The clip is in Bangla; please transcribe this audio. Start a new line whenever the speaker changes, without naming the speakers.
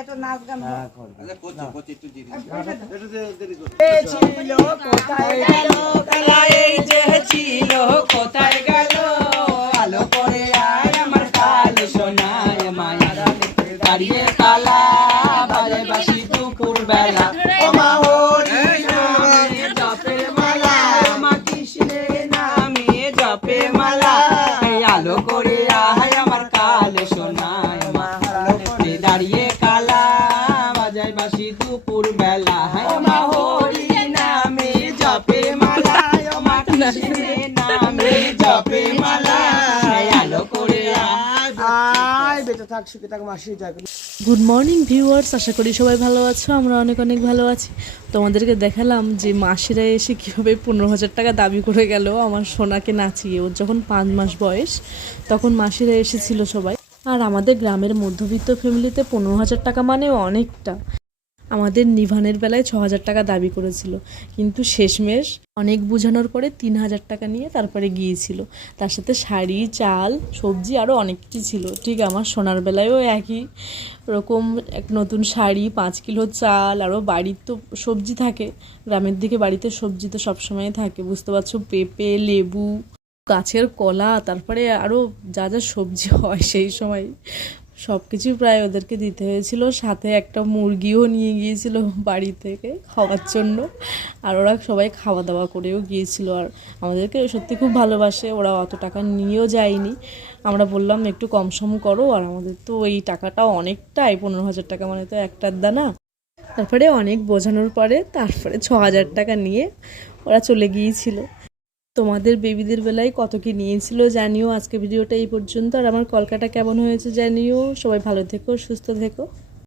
এটা নাচ গান হোক।
হ্যাঁ, করবে।
ছিল কোথায় গেল? কালা যে ছিল কোথায় গেল? আলো করে আয় আমার কাল সোনায় মায়ের দাঁড়িয়ে কালা।
গুড মর্নিং ভিউয়ার্স আশা করি সবাই ভালো আছো, আমরা অনেক অনেক ভালো আছি। তোমাদেরকে দেখালাম যে মাসিরা এসে কীভাবে পনেরো হাজার টাকা দাবি করে গেল আমার সোনাকে নাচিয়ে। ওর যখন পাঁচ মাস বয়স, তখন মাসিরা এসেছিল সবাই। আর আমাদের গ্রামের মধ্যবিত্ত ফ্যামিলিতে পনেরো হাজার টাকা মানে অনেকটা। আমাদের নিভানের বেলায় ছ হাজার টাকা দাবি করেছিল। কিন্তু শেষমেশ অনেক বোঝানোর পরে তিন হাজার টাকা নিয়ে তারপরে গিয়েছিল। তার সাথে শাড়ি, চাল, সবজি আরও অনেক কিছু ছিল। ঠিক আমার সোনার বেলায়ও একই ওরকম এক নতুন শাড়ি, পাঁচ কিলো চাল আরও বাড়ির তো সবজি থাকে। গ্রামের দিকে বাড়িতে সবজি তো সবসময় থাকে। বুঝতে পারছ? পেঁপে, লেবু, গাছের কলা, তারপরে আরও যা যা সবজি হয় সেই সময়। সব কিছুই প্রায় ওদেরকে দিতে হয়েছিল। সাথে একটা মুরগিও নিয়ে গিয়েছিল বাড়ি থেকে খাওয়ার জন্য। আর ওরা সবাই খাওয়া দাওয়া করেও গিয়েছিল। আর আমাদেরকে সত্যি খুব ভালোবাসে। ওরা অত টাকা নিয়েও যায়নি। আমরা বললাম, একটু কম সম করো। আর আমাদের তো এই টাকাটা অনেকটাই, পনেরো হাজার টাকা মানে তো একটার দানা। তারপরে অনেক বোঝানোর পরে, তারপরে ছ হাজার টাকা নিয়ে ওরা চলে গিয়েছিল। তোমাদের বেবিদের বেলায় কত কি নিয়েছিল জানিও। আজকে ভিডিওটা এই পর্যন্ত। আর আমার কলকাটা কেমন হয়েছে জানিও। সবাই ভালো থেকো, সুস্থ থেকো।